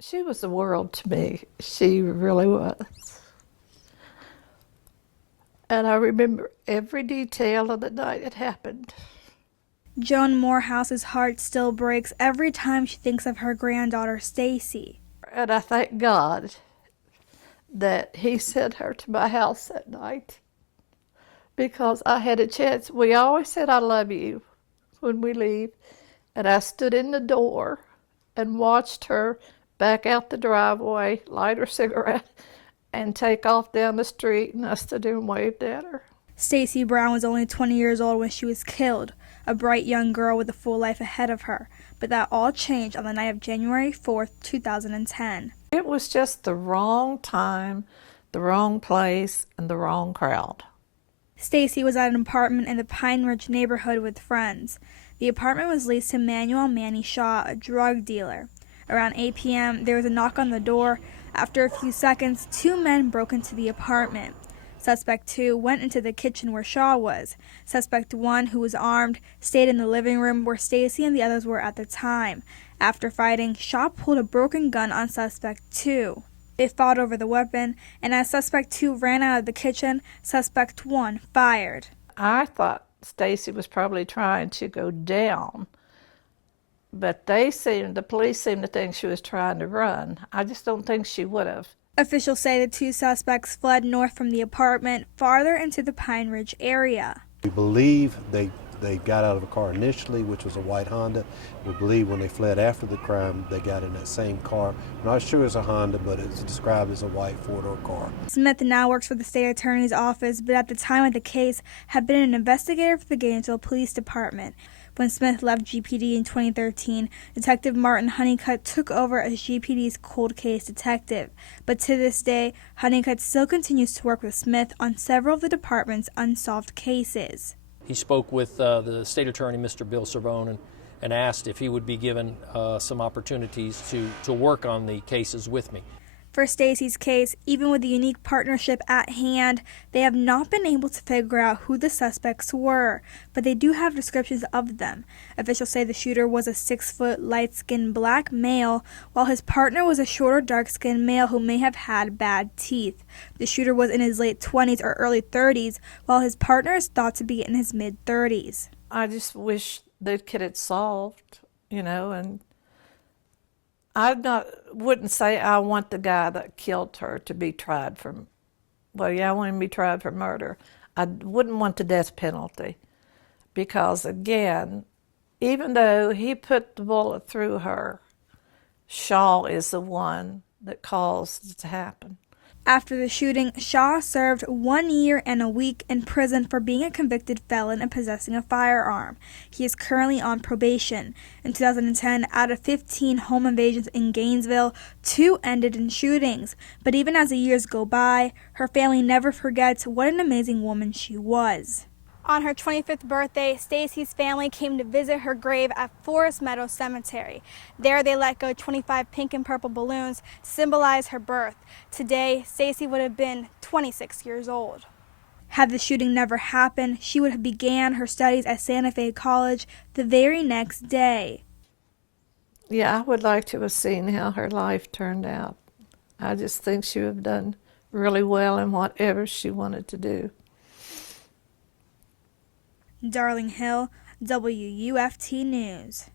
She was the world to me. She really was. And I remember every detail of the night it happened. Joan Morehouse's heart still breaks every time she thinks of her granddaughter, Stacy. And I thank God that he sent her to my house that night because I had a chance. We always said, I love you when we leave. And I stood in the door and watched her back out the driveway, light her cigarette, and take off down the street, and I stood there and waved at her. Stacy Brown was only 20 years old when she was killed, a bright young girl with a full life ahead of her. But that all changed on the night of January 4th, 2010. It was just the wrong time, the wrong place, and the wrong crowd. Stacy was at an apartment in the Pine Ridge neighborhood with friends. The apartment was leased to Manuel Manny Shaw, a drug dealer. Around 8 p.m., there was a knock on the door. After a few seconds, two men broke into the apartment. Suspect 2 went into the kitchen where Shaw was. Suspect 1, who was armed, stayed in the living room where Stacy and the others were at the time. After fighting, Shaw pulled a broken gun on Suspect 2. They fought over the weapon, and as Suspect 2 ran out of the kitchen, Suspect 1 fired. I thought Stacy was probably trying to go down, but the police seemed to think she was trying to run. I just don't think she would have. Officials say the two suspects fled north from the apartment, farther into the Pine Ridge area. We believe they got out of a car initially, which was a white Honda. We believe when they fled after the crime, they got in that same car. I'm not sure it's a Honda, but it's described as a white four-door car. Smith now works for the state attorney's office, but at the time of the case had been an investigator for the Gainesville Police Department. When Smith left GPD in 2013, Detective Martin Honeycutt took over as GPD's cold case detective. But to this day, Honeycutt still continues to work with Smith on several of the department's unsolved cases. He spoke with the state attorney, Mr. Bill Cervone, and asked if he would be given some opportunities to work on the cases with me. For Stacy's case, even with the unique partnership at hand, they have not been able to figure out who the suspects were, but they do have descriptions of them. Officials say the shooter was a 6-foot, light-skinned black male, while his partner was a shorter, dark-skinned male who may have had bad teeth. The shooter was in his late 20s or early 30s, while his partner is thought to be in his mid-30s. I just wish they'd get it solved, and wouldn't say I want the guy that killed her to be tried for, I want him to be tried for murder. I wouldn't want the death penalty because, again, even though he put the bullet through her, Shaw is the one that caused it to happen. After the shooting, Shaw served 1 year and a week in prison for being a convicted felon and possessing a firearm. He is currently on probation. In 2010, out of 15 home invasions in Gainesville, 2 ended in shootings. But even as the years go by, her family never forgets what an amazing woman she was. On her 25th birthday, Stacy's family came to visit her grave at Forest Meadow Cemetery. There they let go 25 pink and purple balloons to symbolize her birth. Today, Stacy would have been 26 years old. Had the shooting never happened, she would have began her studies at Santa Fe College the very next day. Yeah, I would like to have seen how her life turned out. I just think she would have done really well in whatever she wanted to do. Darling Hill, WUFT News.